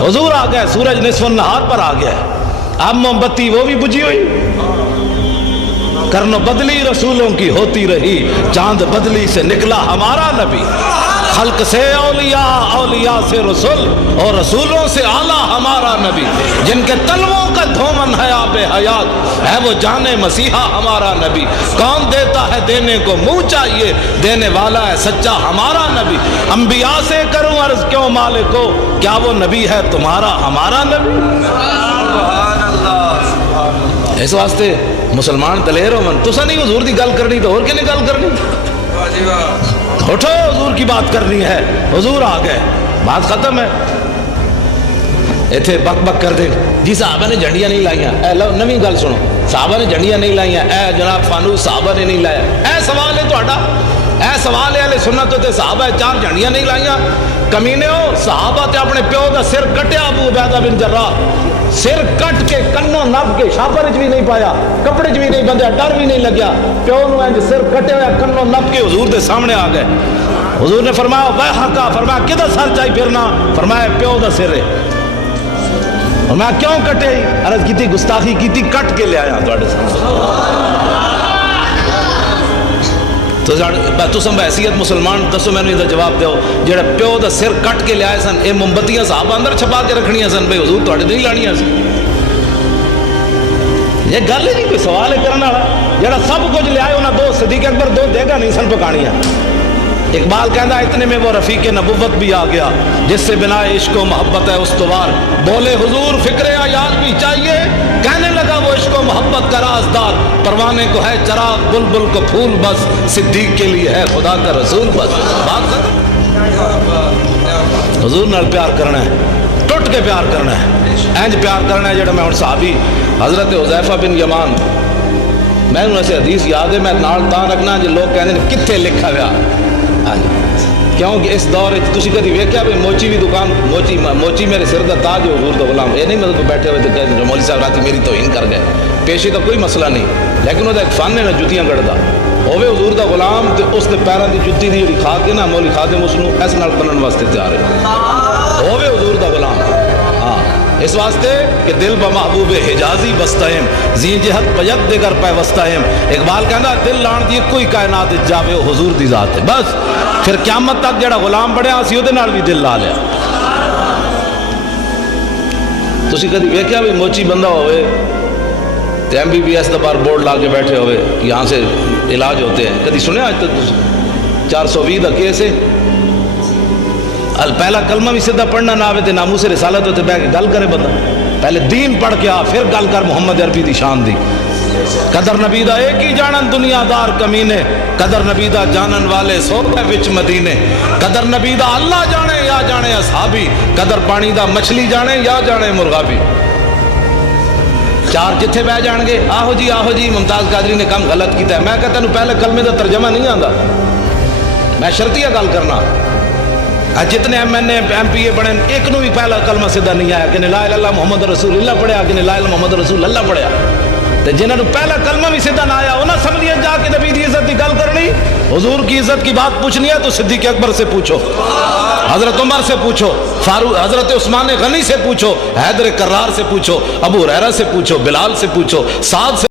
हुजूर आ गए, सूरज निस्फ़ुन नहार पर आ गया, अब मोमबत्ती वो भी बुझी हुई। करनो बदली रसूलों की होती रही, चांद बदली से निकला हमारा नबी। खल्क से औलिया, औलिया से रसूल, और रसूलों से आला हमारा नबी। जिनके तलवों का धोमन है आबे हयात, है वो जाने मसीहा हमारा नबी। कौन देता है देने को मुंह चाहिए, देने वाला है सच्चा हमारा नबी। अंबिया से करूं अर्ज क्यों मालिक को, क्या वो नबी है तुम्हारा हमारा नबी। इस वास्ते मुसलमान दलेर हो मन, तुसा नहीं हुजूर की गल करनी तो और किने गल करनी। उठो, हुजूर की बात करनी है, हुजूर आ गए, बात खत्म है। इत्थे बक बक कर दे जी साहबा ने झंडियां नहीं लाइया, ए लो नवी गल सुनो, साहबा ने झंडियां नहीं लाइया, ए जनाब फानूस साहबा ने नहीं लाया। ए सवाल है तुहाडा, ए सवाल है अहले सुन्नत ते साहबा चार झंडियां नहीं लाइया। कमीने हो, साहबा ते अपने प्यो का सिर कटिया, अबू उबैदा बिन जर्राह सिर कट के कन्नों नप के शापर च भी नहीं पाया, कपड़े च भी नहीं बंधिया, डर भी नहीं लग्या, प्यो नूं इंज सिर कटे हुआ कन्नों नप के हुजूर दे सामने आ गए। हुजूर ने फरमाया वह हका, फरमाया किधर सर चाही फिरना, फरमाया प्यो दा सिर है। और मैं क्यों कटे, अर्ज की गुस्ताखी की, कट के ले आया तुहाडे सामने। तो तुम हैसीयत मुसलमान दसो मैंने इसका जवाब दो, जेड़ा प्यो का सिर कट के लिया सन, ये मोमबत्तियां साहब अंदर छपा के रखनिया सन, भाई हुजूर तुहाडे नहीं लानिया सन। ये गल ही नहीं, कोई सवाल है करने वाला। जेड़ा सब कुछ लिया उन्हें दो सदीक अकबर दो देगा नहीं सन पकानिया। इकबाल कहता इतने में वो रफीक नबुव्वत भी आ गया, जिससे बिना इश्क व मोहब्बत है उस्तवार। बोले हुजूर फिक्र अयाल भी चाहिए, कहने लगा वो इश्क व मोहब्बत का राजदार। परवाने को है चराग, बुलबुल को फूल बस, सिद्दीक के लिए है खुदा का रसूल बस। बात कर, हुजूर नाल प्यार करना है, टुट के प्यार करना है, इंज प्यार करना है जेड़ा मैं हुण साहबी हजरत हुज़ैफा बिन यमान, मैं ऐसे हदीस याद है, मैं नाल तां रखना जो लोग कहते हैं कित्थे लिखा हुआ। हाँ जी, क्योंकि इस दौर तुसी कभी वेख्या भी मोची भी दुकान, मोची मेरे सिर का ताज है हुजूर दा गुलाम। ये नहीं मतलब बैठे हुए तो कहते मौलवी साहब राती मेरी तौहीन कर गए, पेशी तो कोई मसला नहीं, लेकिन वो एक फन है ना जुतियां गढ़दा होवे हुजूर दा गुलाम, तो उसके पैरों की जुत्ती दी खा के ना मौलवी खादिम उसनूं इस नाल बनने वास्ते तैयार है, होवे हुजूर दा गुलाम। हाँ, इस वास्ते कि दिल ब महबूब हिजाजी बस्ताहिम, जी जहत पयत देगर पैवस्ताहिम। इकबाल कहता दिल लाण दी कोई कायनात जावे वो हुजूर दी जात है बस। फिर क़यामत तक जेड़ा गुलाम बढ़िया असीं उहदे नाल भी दिल ला लिया। तुसीं कदी वेख्या भी मोची बंदा होवे तो MBBS का बार बोर्ड ला के बैठे हुए यहाँ से इलाज होते हैं, कभी सुने आज तक? 420 का केस है, पहला कलमा भी सीधा पढ़ना ना आवे तो नामू से रिसालत होते बह के गल करे बंदा, पहले दीन पढ़ के आ फिर गल कर मुहम्मद अरबी दी शान दी। कदर नबी दा एक ही जानन दुनियादार कमीने, कदर नबी दा जानन वाले सोते विच मदीने। कदर नबी दा अल्लाह जाने या जाने असहाबी, कदर पानी दा मछली जाने या जाने मुर्गाबी। चार जिथे बह जाएंगे आहो जी मुमताज कादरी ने काम गलत किया। मैं कहता तेन पहले कलमे का तर्जमा नहीं आता, मैं शर्तिया गल करना। जितने MNA MPA बने एक नू भी पहला कलमा सीधा नहीं आया कि ला इलाहा इल्लल्लाह मुहम्मद रसूलुल्लाह पढ़िया कि ला इलाहा इल्लल्लाह मुहम्मद रसूलुल्लाह पढ़िया। तो जिन्होंने पहला कलमा भी सीधा ना आया उन्हें समझिए जाके नबी की इज्जत की गल करनी, हुजूर की इज्जत की बात पूछनी है तो सिद्दीक अकबर से पूछो, हजरत उमर से पूछो, फारूक हजरत उस्मान गनी से पूछो, हैदर कर्रार से पूछो, अबू हुरैरा से पूछो, बिलाल से पूछो, साद से